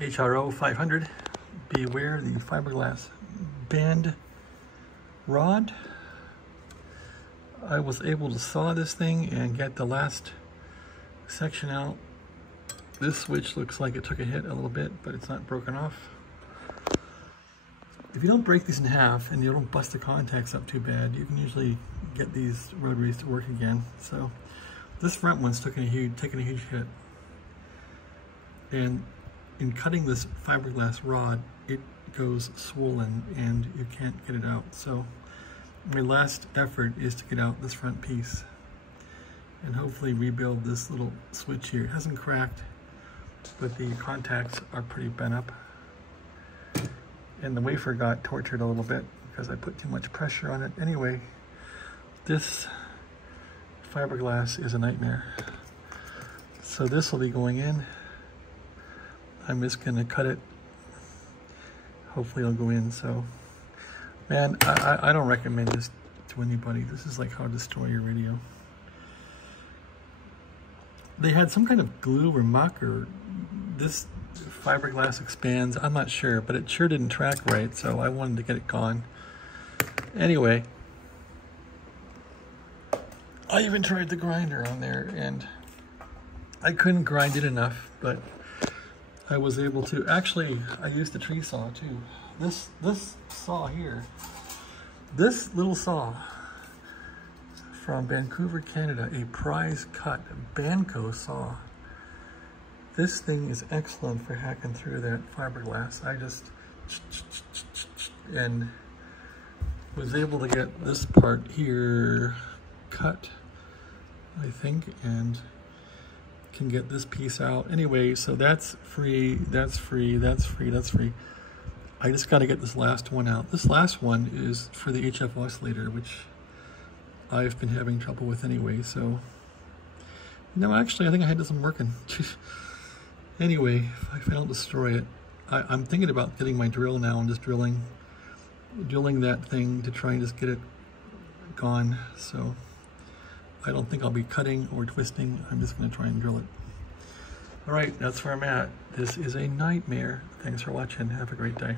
HRO 500. Beware the fiberglass band rod. I was able to saw this thing and get the last section out. This switch looks like it took a hit a little bit, but it's not broken off. If you don't break these in half and you don't bust the contacts up too bad, you can usually get these rotaries to work again. So this front one's taking a huge hit. And in cutting this fiberglass rod, it goes swollen and you can't get it out. So my last effort is to get out this front piece and hopefully rebuild this little switch here. It hasn't cracked, but the contacts are pretty bent up. And the wafer got tortured a little bit because I put too much pressure on it. Anyway, this fiberglass is a nightmare. So this will be going in. I'm just gonna cut it. Hopefully it'll go in. So, man, I don't recommend this to anybody. This is like how to destroy your radio. They had some kind of glue or muck, or this fiberglass expands. I'm not sure, but it sure didn't track right, so I wanted to get it gone. Anyway, I even tried the grinder on there, and I couldn't grind it enough, but I was able to. Actually, I used the tree saw too. This saw here, this little saw from Vancouver, Canada, a prize cut Banco saw. This thing is excellent for hacking through that fiberglass. I just and was able to get this part here cut, I think, and can get this piece out. Anyway, so that's free, that's free, that's free, that's free. I just got to get this last one out. This last one is for the HF oscillator, which I've been having trouble with anyway, so. No, actually, I think I had this one working. Anyway, if I don't destroy it, I'm thinking about getting my drill now and just drilling that thing to try and just get it gone. So I don't think I'll be cutting or twisting. I'm just going to try and drill it. All right, that's where I'm at. This is a nightmare. Thanks for watching. Have a great day.